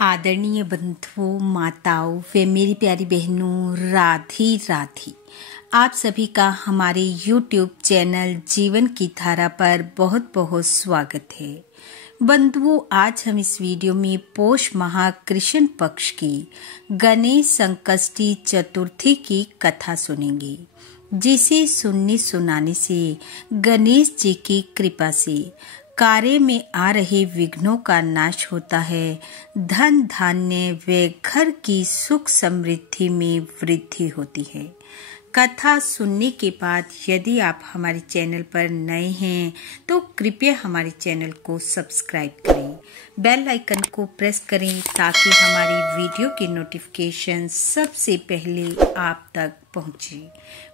आदरणीय बंधुओं, माताओं व मेरी प्यारी बहनों, राधे राधे। आप सभी का हमारे YouTube चैनल जीवन की धारा पर बहुत बहुत स्वागत है। बंधुओं, आज हम इस वीडियो में पौष माह कृष्ण पक्ष की गणेश संकष्टी चतुर्थी की कथा सुनेंगे, जिसे सुनने सुनाने से गणेश जी की कृपा से कार्य में आ रहे विघ्नों का नाश होता है, धन धान्य व घर की सुख समृद्धि में वृद्धि होती है। कथा सुनने के बाद यदि आप हमारे चैनल पर नए हैं तो कृपया हमारे चैनल को सब्सक्राइब करें, बेल आइकन को प्रेस करें ताकि हमारी वीडियो के नोटिफिकेशन सबसे पहले आप तक पहुंचे।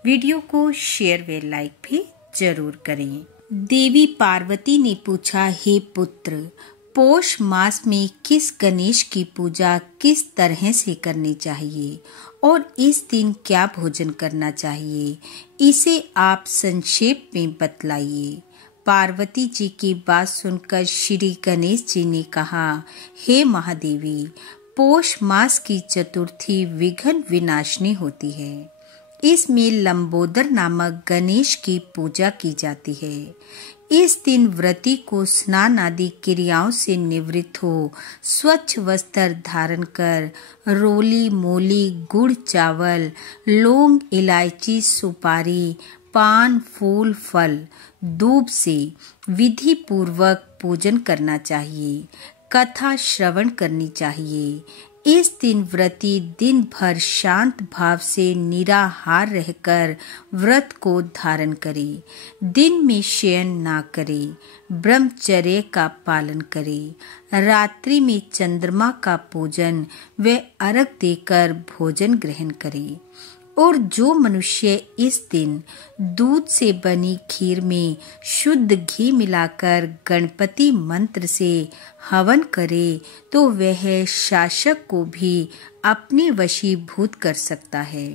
वीडियो को शेयर व लाइक भी जरूर करें। देवी पार्वती ने पूछा, हे पुत्र, पौष मास में किस गणेश की पूजा किस तरह से करनी चाहिए और इस दिन क्या भोजन करना चाहिए, इसे आप संक्षेप में बतलाइए। पार्वती जी की बात सुनकर श्री गणेश जी ने कहा, हे महादेवी, पौष मास की चतुर्थी विघ्न विनाशनी होती है। इसमें लंबोदर नामक गणेश की पूजा की जाती है। इस दिन व्रती को स्नान आदि क्रियाओं से निवृत्त हो स्वच्छ वस्त्र धारण कर रोली मोली गुड़ चावल लौंग इलायची सुपारी पान फूल फल दूब से विधि पूर्वक पूजन करना चाहिए। कथा श्रवण करनी चाहिए। इस दिन व्रती दिन भर शांत भाव से निराहार रहकर व्रत को धारण करे। दिन में शयन ना करे, ब्रह्मचर्य का पालन करे। रात्रि में चंद्रमा का पूजन व अर्घ देकर भोजन ग्रहण करे। और जो मनुष्य इस दिन दूध से बनी खीर में शुद्ध घी मिलाकर गणपति मंत्र से हवन करे तो वह शासक को भी अपने वशीभूत कर सकता है।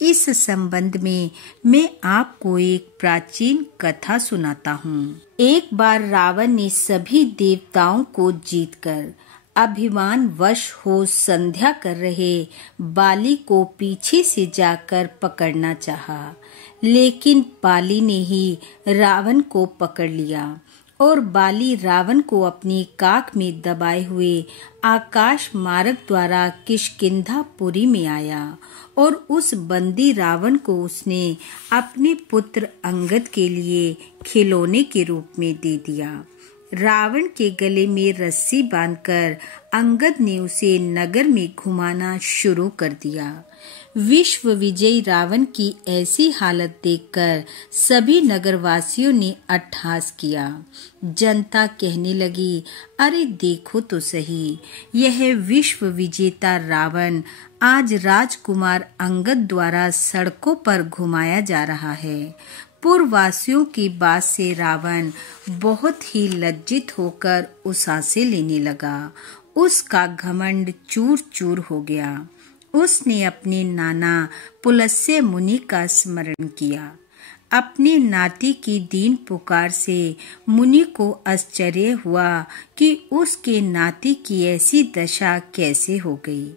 इस संबंध में मैं आपको एक प्राचीन कथा सुनाता हूँ। एक बार रावण ने सभी देवताओं को जीतकर अभिमान वश हो संध्या कर रहे बाली को पीछे से जाकर पकड़ना चाहा, लेकिन बाली ने ही रावण को पकड़ लिया और बाली रावण को अपनी काख में दबाए हुए आकाश मार्ग द्वारा किष्किंधापुरी में आया और उस बंदी रावण को उसने अपने पुत्र अंगद के लिए खिलौने के रूप में दे दिया। रावण के गले में रस्सी बांधकर अंगद ने उसे नगर में घुमाना शुरू कर दिया। विश्व विजयी रावण की ऐसी हालत देखकर सभी नगरवासियों ने अट्टहास किया। जनता कहने लगी, अरे देखो तो सही, यह विश्व विजेता रावण आज राजकुमार अंगद द्वारा सड़कों पर घुमाया जा रहा है। पूर्ववासियों की बात से रावण बहुत ही लज्जित होकर उसासे लेने लगा। उसका घमंड चूर चूर हो गया। उसने अपने नाना पुलस्त्य मुनि का स्मरण किया। अपने नाती की दीन पुकार से मुनि को आश्चर्य हुआ कि उसके नाती की ऐसी दशा कैसे हो गई।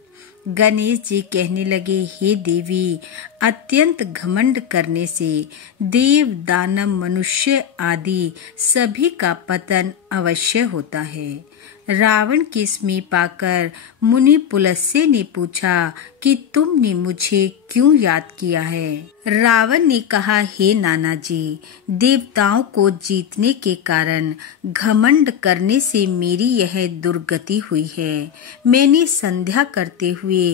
गणेश जी कहने लगे, हे देवी, अत्यंत घमंड करने से देव दानव मनुष्य आदि सभी का पतन अवश्य होता है। रावण की स्मृति पाकर मुनि पुलस्त्य ने पूछा कि तुमने मुझे क्यों याद किया है। रावण ने कहा, हे नाना जी, देवताओं को जीतने के कारण घमंड करने से मेरी यह दुर्गति हुई है। मैंने संध्या करते हुए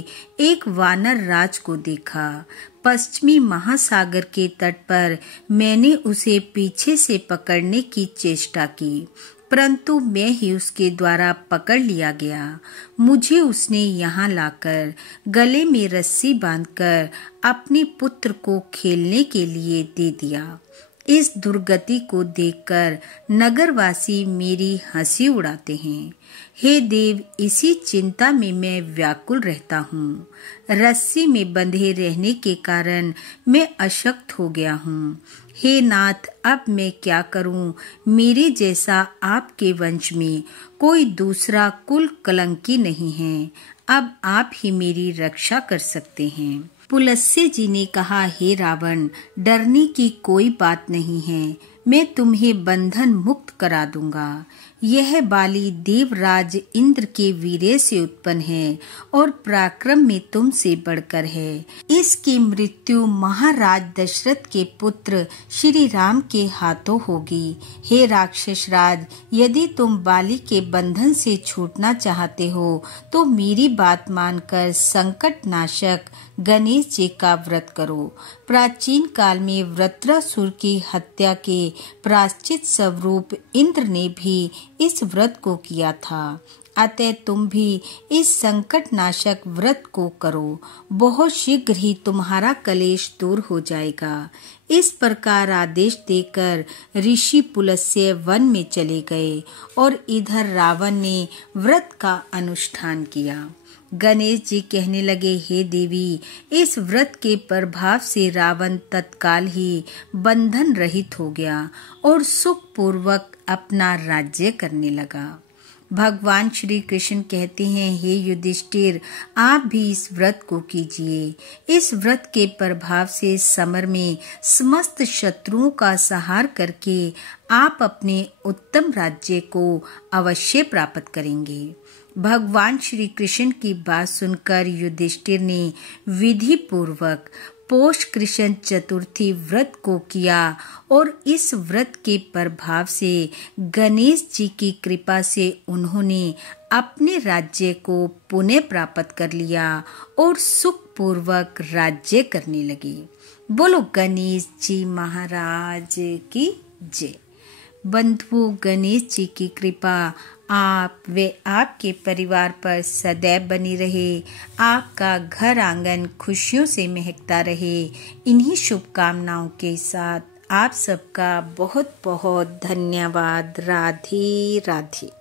एक वानर राज को देखा। पश्चिमी महासागर के तट पर मैंने उसे पीछे से पकड़ने की चेष्टा की, परंतु मैं ही उसके द्वारा पकड़ लिया गया। मुझे उसने यहाँ लाकर गले में रस्सी बांधकर अपने पुत्र को खेलने के लिए दे दिया। इस दुर्गति को देखकर नगरवासी मेरी हंसी उड़ाते हैं। हे देव, इसी चिंता में मैं व्याकुल रहता हूँ। रस्सी में बंधे रहने के कारण मैं अशक्त हो गया हूँ। हे नाथ, अब मैं क्या करूं? मेरे जैसा आपके वंश में कोई दूसरा कुल कलंकी नहीं है। अब आप ही मेरी रक्षा कर सकते हैं। पुलस्त्य जी ने कहा, हे रावण, डरने की कोई बात नहीं है। मैं तुम्हें बंधन मुक्त करा दूंगा। यह बाली देवराज इंद्र के वीर्य से उत्पन्न है और पराक्रम में तुमसे बढ़कर है। इसकी मृत्यु महाराज दशरथ के पुत्र श्री राम के हाथों होगी। हे राक्षस राज, यदि तुम बाली के बंधन से छूटना चाहते हो तो मेरी बात मानकर संकट नाशक गणेश जी का व्रत करो। प्राचीन काल में वृत्रासुर की हत्या के प्रायश्चित स्वरूप इंद्र ने भी इस व्रत को किया था। अतः तुम भी इस संकट नाशक व्रत को करो। बहुत शीघ्र ही तुम्हारा कलेश दूर हो जाएगा। इस प्रकार आदेश देकर ऋषि पुलस्त्य वन में चले गए और इधर रावण ने व्रत का अनुष्ठान किया। गणेश जी कहने लगे, हे देवी, इस व्रत के प्रभाव से रावण तत्काल ही बंधन रहित हो गया और सुख पूर्वक अपना राज्य करने लगा। भगवान श्री कृष्ण कहते हैं, हे युधिष्ठिर, आप भी इस व्रत को कीजिए। इस व्रत के प्रभाव से समर में समस्त शत्रुओं का संहार करके आप अपने उत्तम राज्य को अवश्य प्राप्त करेंगे। भगवान श्री कृष्ण की बात सुनकर युधिष्ठिर ने विधि पूर्वक पौष कृष्ण चतुर्थी व्रत को किया और इस व्रत के प्रभाव से गणेश जी की कृपा से उन्होंने अपने राज्य को पुनः प्राप्त कर लिया और सुख पूर्वक राज्य करने लगे। बोलो गणेश जी महाराज की जय। बंधुओं, गणेश जी की कृपा आप व आपके परिवार पर सदैव बनी रहे। आपका घर आंगन खुशियों से महकता रहे। इन्हीं शुभकामनाओं के साथ आप सबका बहुत बहुत धन्यवाद। राधे राधे।